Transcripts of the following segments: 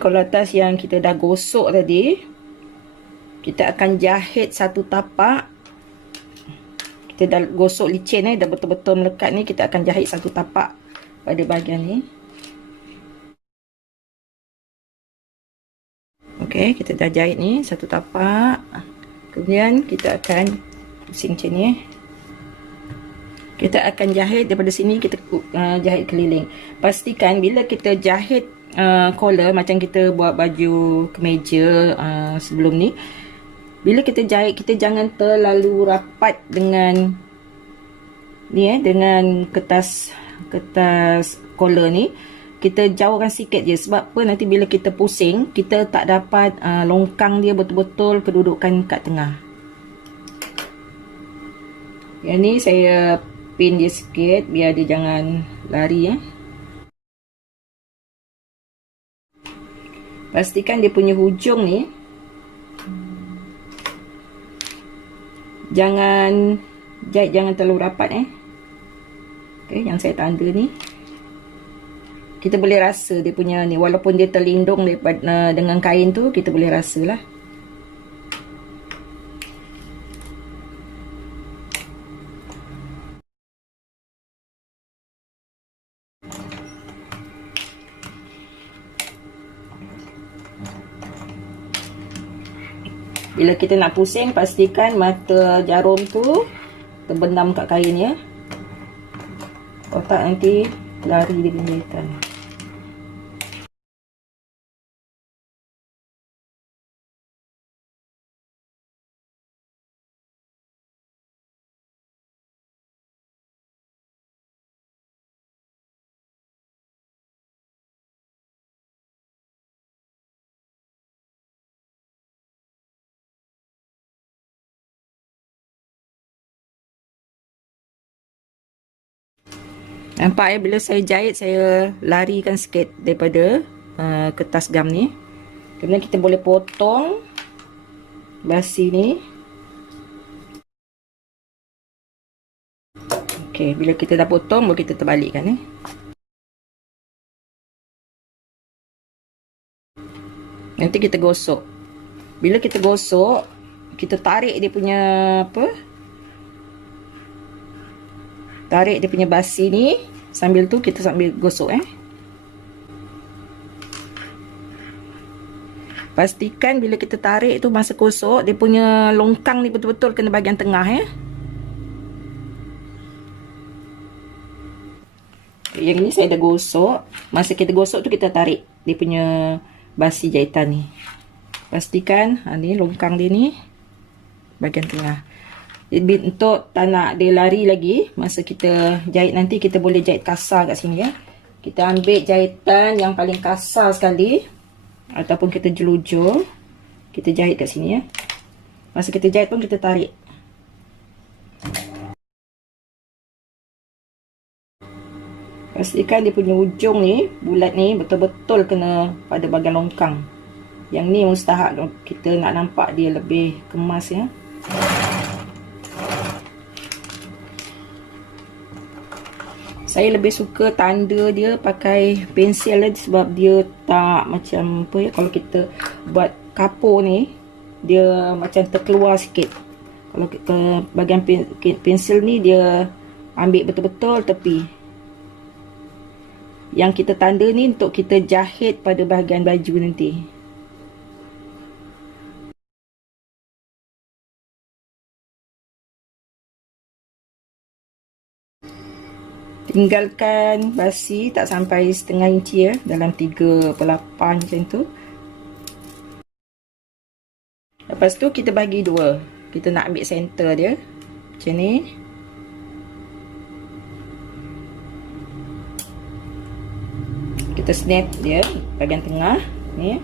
kalau atas yang kita dah gosok tadi, kita akan jahit satu tapak. Kita dah gosok licin dah betul-betul melekat ni, kita akan jahit satu tapak pada bahagian ni. Okey, kita dah jahit ni satu tapak. Kemudian kita akan pusing macam ni. Kita akan jahit daripada sini, kita jahit keliling. Pastikan bila kita jahit collar macam kita buat baju kemeja sebelum ni, bila kita jahit, kita jangan terlalu rapat dengan ni dengan kertas collar ni. Kita jauhkan sikit je, sebab apa, nanti bila kita pusing, kita tak dapat longkang dia betul-betul kedudukan kat tengah. Yang ni saya pin dia sikit biar dia jangan lari. Pastikan dia punya hujung ni jangan jahit, jangan terlalu rapat. Okey, yang saya tanda ni, kita boleh rasa dia punya ni, walaupun dia terlindung daripada dengan kain tu, kita boleh rasalah. Bila kita nak pusing, pastikan mata jarum tu terbenam kat kain ya. Kalau tak nanti lari dengan jahitan. Nampak ya, bila saya jahit, saya larikan sikit daripada kertas gam ni. Kemudian kita boleh potong basi ni. Okey, bila kita dah potong, baru kita terbalikkan Nanti kita gosok. Bila kita gosok, kita tarik dia punya tarik dia punya basi ni, sambil tu kita sambil gosok Pastikan bila kita tarik tu, masa gosok, dia punya longkang ni betul-betul kena bahagian tengah Yang ni saya dah gosok. Masa kita gosok tu, kita tarik dia punya basi jahitan ni. Pastikan ni longkang dia ni bahagian tengah. Untuk tak nak dia lari lagi, masa kita jahit nanti, kita boleh jahit kasar kat sini Kita ambil jahitan yang paling kasar sekali, ataupun kita jelujur, kita jahit kat sini Masa kita jahit pun kita tarik. Pastikan dia punya ujung ni, bulat ni, betul-betul kena pada bahagian longkang. Yang ni mustahak kita nak nampak dia lebih kemas Saya lebih suka tanda dia pakai pensil sebab dia tak macam kalau kita buat kapur ni, dia macam terkeluar sikit. Kalau ke bahagian pensil ni, dia ambil betul-betul tepi. Yang kita tanda ni untuk kita jahit pada bahagian baju nanti. Tinggalkan basi tak sampai setengah inci dalam 3/8 macam tu. Lepas tu kita bagi dua. Kita nak ambil center dia macam ni. Kita snap dia bahagian tengah ni.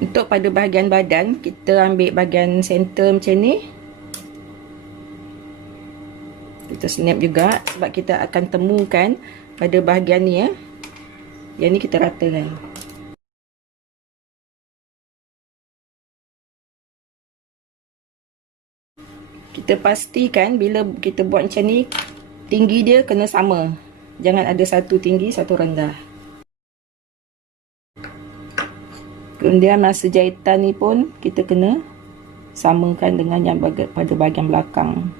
Untuk pada bahagian badan, kita ambil bahagian center macam ni. Kita snap juga, sebab kita akan temukan pada bahagian ni Yang ni kita ratakan. Kita pastikan bila kita buat macam ni, tinggi dia kena sama. Jangan ada satu tinggi, satu rendah. Kemudian masa jahitan ni pun kita kena samakan dengan yang pada bahagian belakang.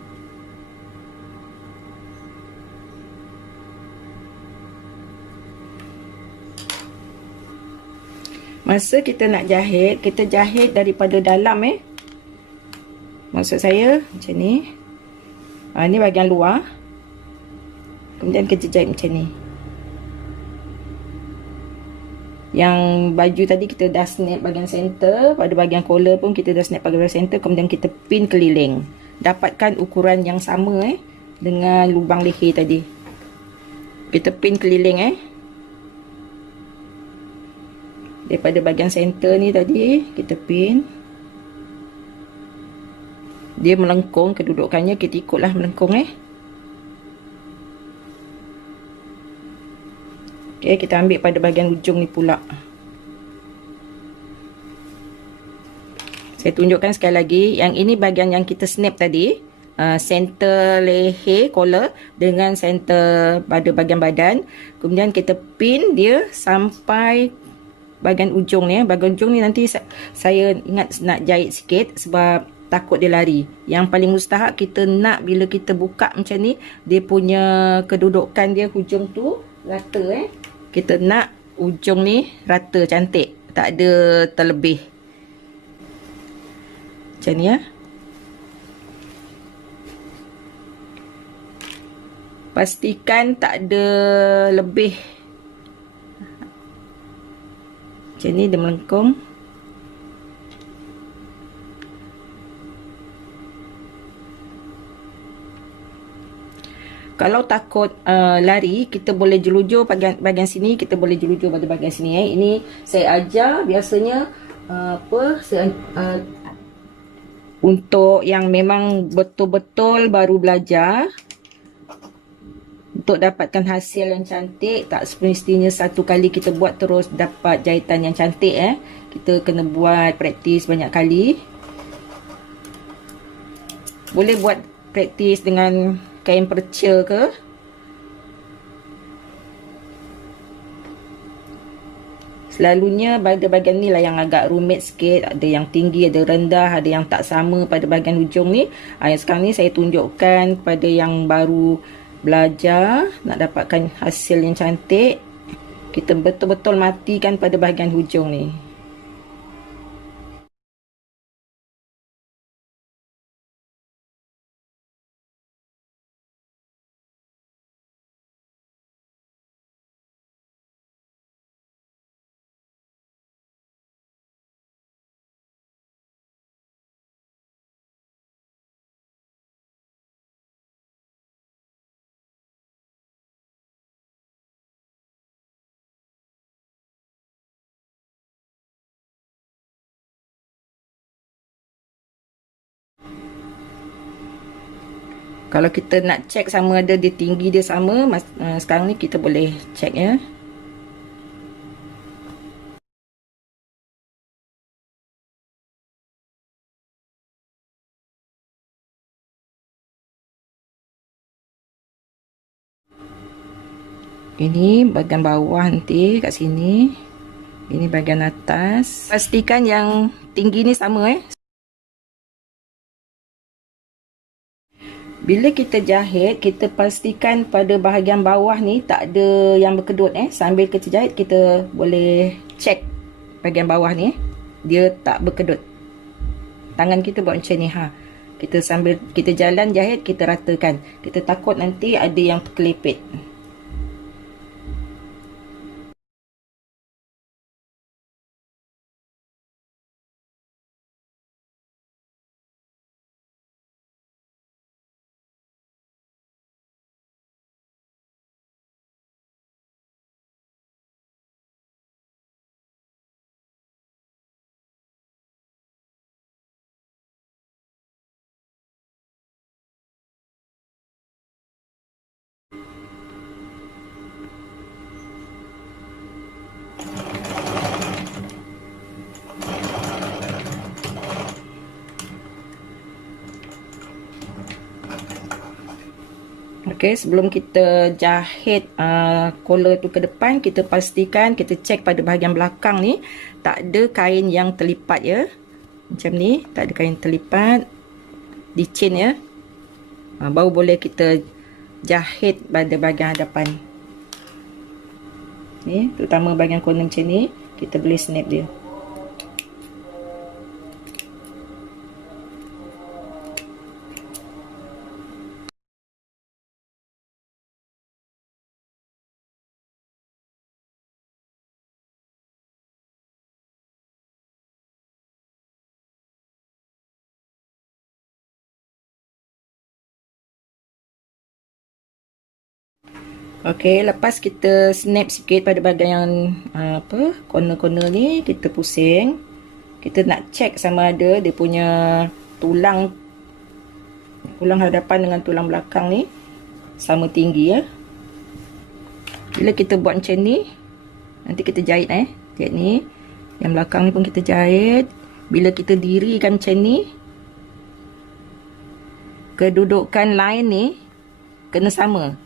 Masa kita nak jahit, kita jahit daripada dalam maksud saya macam ni. Ni bahagian luar. Kemudian kita jahit macam ni. Yang baju tadi kita dah snap bahagian center, pada bahagian collar pun kita dah snap bahagian center, kemudian kita pin keliling. Dapatkan ukuran yang sama dengan lubang leher tadi. Kita pin keliling daripada bahagian center ni tadi kita pin. Dia melengkung kedudukannya, kita ikutlah melengkung Okey, kita ambil pada bahagian ujung ni pula. Saya tunjukkan sekali lagi, yang ini bahagian yang kita snap tadi, center leher collar dengan center pada bahagian badan. Kemudian kita pin dia sampai bahagian ujung ni. Bahagian ujung ni nanti saya ingat nak jahit sikit sebab takut dia lari. Yang paling mustahak kita nak bila kita buka macam ni, dia punya kedudukan dia hujung tu rata Kita nak ujung ni rata, cantik, tak ada terlebih. Macam ni Pastikan tak ada lebih. Macam ni dia melengkung. Kalau takut lari, kita boleh jelujur bahagian sini, kita boleh jelujur pada bahagian sini Ini saya ajar biasanya untuk yang memang betul-betul baru belajar, untuk dapatkan hasil yang cantik. Tak semestinya satu kali kita buat terus dapat jahitan yang cantik Kita kena buat praktis banyak kali. Boleh buat praktis dengan kain perca ke. Selalunya pada bahagian ni lah yang agak rumit sikit. Ada yang tinggi, ada rendah, ada yang tak sama pada bahagian hujung ni. Yang sekarang ni saya tunjukkan kepada yang baru belajar, nak dapatkan hasil yang cantik, kita betul-betul matikan pada bahagian hujung ni. Kalau kita nak check sama ada dia tinggi dia sama, sekarang ni kita boleh check Ini bahagian bawah nanti kat sini. Ini bahagian atas. Pastikan yang tinggi ni sama Bila kita jahit, kita pastikan pada bahagian bawah ni tak ada yang berkedut Sambil kita jahit, kita boleh check bahagian bawah ni dia tak berkedut. Tangan kita buat macam ni Kita sambil kita jalan jahit, kita ratakan. Kita takut nanti ada yang terkelepit. Okey, sebelum kita jahit collar tu ke depan, kita pastikan kita cek pada bahagian belakang ni tak ada kain yang terlipat ya. Macam ni, tak ada kain terlipat di chain ya. Baru boleh kita jahit pada bahagian hadapan. Ni, terutama bahagian corner macam ni, kita boleh snap dia. Okey, lepas kita snap sikit pada bahagian corner-corner ni, kita pusing. Kita nak check sama ada dia punya tulang hadapan dengan tulang belakang ni sama tinggi ya. Bila kita buat macam ni, nanti kita jahit jahit ni. Yang belakang ni pun kita jahit. Bila kita dirikan macam ni, kedudukan line ni kena sama.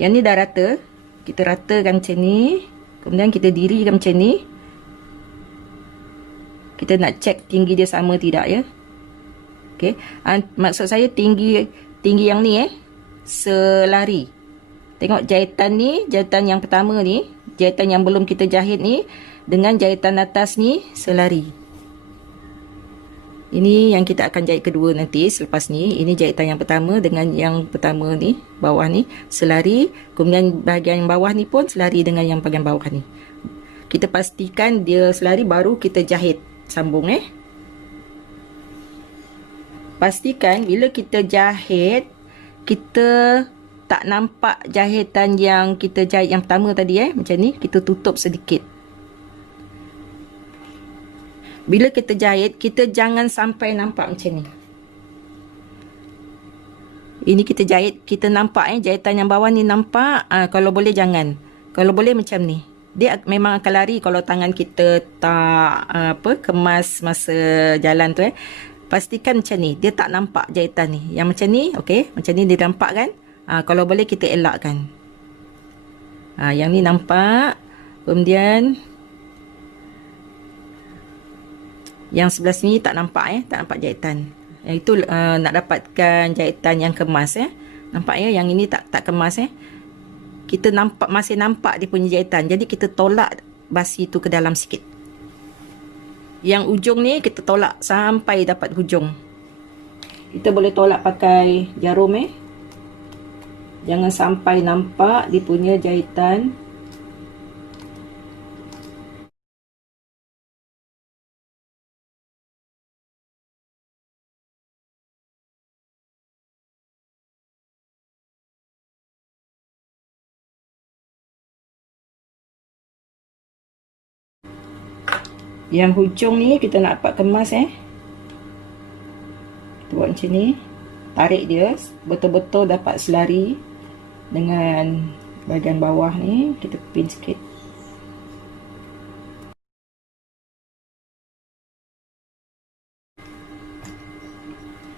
Yang ni dah rata, kita ratakan macam ni. Kemudian kita dirikan macam ni. Kita nak cek tinggi dia sama tidak ya. Okey, maksud saya tinggi yang ni selari. Tengok jahitan ni, jahitan yang pertama ni, jahitan yang belum kita jahit ni dengan jahitan atas ni selari. Ini yang kita akan jahit kedua nanti selepas ni. Ini jahitan yang pertama dengan yang pertama ni, bawah ni selari. Kemudian bahagian bawah ni pun selari dengan yang bahagian bawah ni. Kita pastikan dia selari baru kita jahit sambung Pastikan bila kita jahit, kita tak nampak jahitan yang kita jahit yang pertama tadi macam ni, kita tutup sedikit. Bila kita jahit, kita jangan sampai nampak macam ni. Ini kita jahit, kita nampak jahitan yang bawah ni nampak. Kalau boleh jangan. Kalau boleh macam ni. Dia memang akan lari kalau tangan kita tak kemas masa jalan tu Pastikan macam ni, dia tak nampak jahitan ni. Yang macam ni, okey, macam ni dia nampak kan? Kalau boleh kita elakkan. Yang ni nampak. Kemudian yang sebelah sini tak nampak tak nampak jahitan. Yang itu nak dapatkan jahitan yang kemas Nampak yang ini tak kemas Kita masih nampak dia punya jahitan. Jadi kita tolak basi tu ke dalam sikit. Yang ujung ni kita tolak sampai dapat hujung. Kita boleh tolak pakai jarum Jangan sampai nampak dia punya jahitan. Yang hujung ni kita nak dapat kemas Kita buat macam ni. Tarik dia betul-betul dapat selari dengan bahagian bawah ni. Kita pin sikit.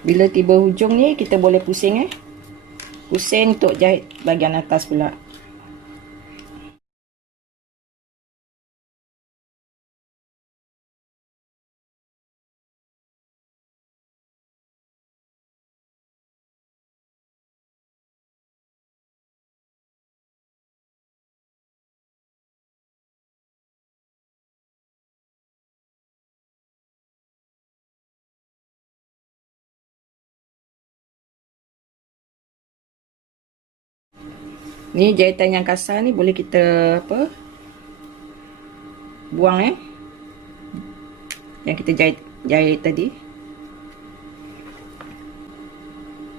Bila tiba hujung ni, kita boleh pusing Pusing untuk jahit bahagian atas pula. Ni jahitan yang kasar ni boleh kita buang yang kita jahit tadi.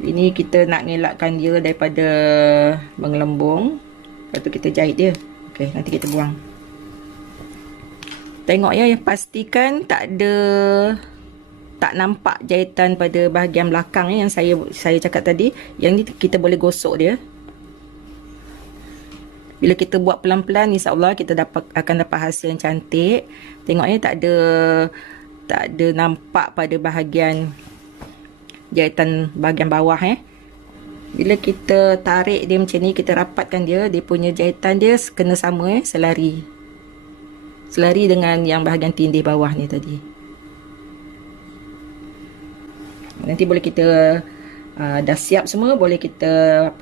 Ini kita nak ngelakkan dia daripada menggelembung. Lepas tu kita jahit dia. Okey, nanti kita buang. Tengok pastikan tak nampak jahitan pada bahagian belakang yang saya cakap tadi. Yang ni kita boleh gosok dia. Bila kita buat pelan-pelan, insya-Allah kita akan dapat hasil yang cantik. Tengok tak ada nampak pada bahagian jahitan bahagian bawah Bila kita tarik dia macam ni, kita rapatkan dia, dia punya jahitan dia kena sama selari. Selari dengan yang bahagian tindih bawah ni tadi. Nanti boleh kita dah siap semua, boleh kita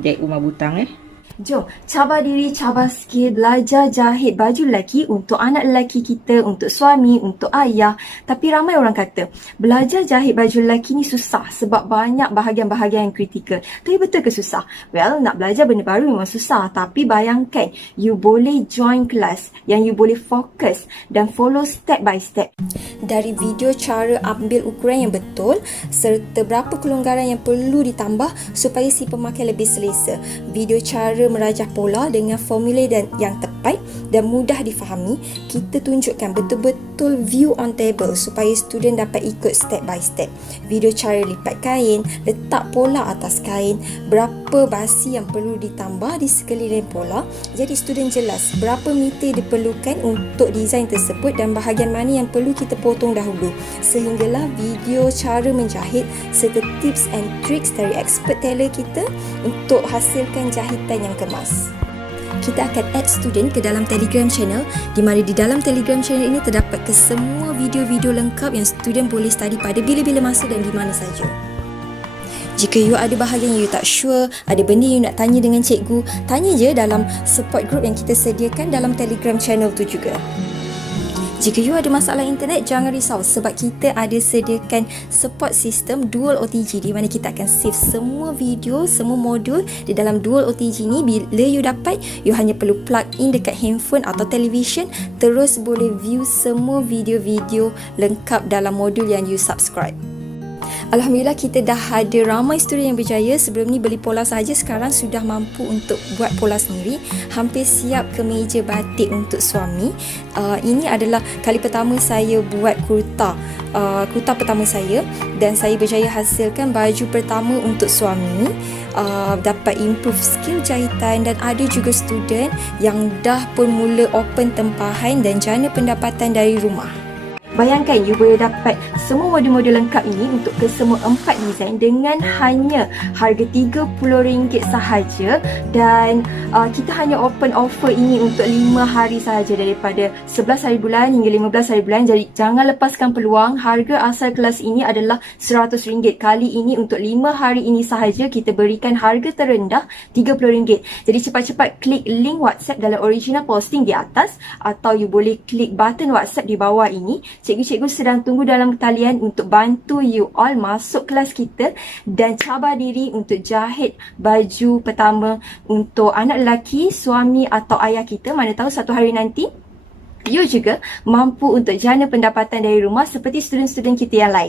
jahit rumah butang Jom, cabar diri, cabar skill, belajar jahit baju lelaki untuk anak lelaki kita, untuk suami, untuk ayah. Tapi ramai orang kata, belajar jahit baju lelaki ni susah sebab banyak bahagian-bahagian yang kritikal. Tapi betul ke susah? Well, nak belajar benda baru memang susah. Tapi bayangkan, you boleh join kelas yang you boleh fokus dan follow step by step. Dari video cara ambil ukuran yang betul serta berapa kelonggaran yang perlu ditambah supaya si pemakai lebih selesa. Video cara merajah pola dengan formula yang tepat dan mudah difahami. Kita tunjukkan betul-betul view on table supaya student dapat ikut step by step. Video cara lipat kain, letak pola atas kain, berapa basi yang perlu ditambah di sekeliling pola. Jadi student jelas berapa meter diperlukan untuk desain tersebut dan bahagian mana yang perlu kita potong dahulu. Sehinggalah video cara menjahit serta tips and tricks dari expert tailor kita untuk hasilkan jahitan yang kemas. Kita akan add student ke dalam Telegram channel, di mana di dalam Telegram channel ini terdapat kesemua video-video lengkap yang student boleh study pada bila-bila masa dan di mana saja. Jika you ada bahagian yang you tak sure, ada benda you nak tanya dengan cikgu, tanya je dalam support group yang kita sediakan dalam Telegram channel tu juga. Jika you ada masalah internet, jangan risau sebab kita ada sediakan support system dual OTG di mana kita akan save semua video, semua modul di dalam dual OTG ni. Bila you dapat, you hanya perlu plug in dekat handphone atau television, terus boleh view semua video-video lengkap dalam modul yang you subscribe. Alhamdulillah kita dah ada ramai student yang berjaya. Sebelum ni beli pola saja, sekarang sudah mampu untuk buat pola sendiri. Hampir siap kemeja batik untuk suami. Ini adalah kali pertama saya buat kurta pertama saya, dan saya berjaya hasilkan baju pertama untuk suami. Dapat improve skill jahitan, dan ada juga student yang dah pun mula open tempahan dan jana pendapatan dari rumah. Bayangkan you boleh dapat semua modul-modul lengkap ini untuk kesemua 4 design dengan hanya harga RM30 sahaja, dan kita hanya open offer ini untuk 5 hari sahaja, daripada 11 hari bulan hingga 15 hari bulan. Jadi jangan lepaskan peluang. Harga asal kelas ini adalah RM100. Kali ini untuk 5 hari ini sahaja kita berikan harga terendah RM30. Jadi cepat-cepat klik link WhatsApp dalam original posting di atas, atau you boleh klik button WhatsApp di bawah ini. Cikgu-cikgu sedang tunggu dalam talian untuk bantu you all masuk kelas kita dan cabar diri untuk jahit baju pertama untuk anak lelaki, suami atau ayah kita. Mana tahu satu hari nanti you juga mampu untuk jana pendapatan dari rumah seperti student-student kita yang lain.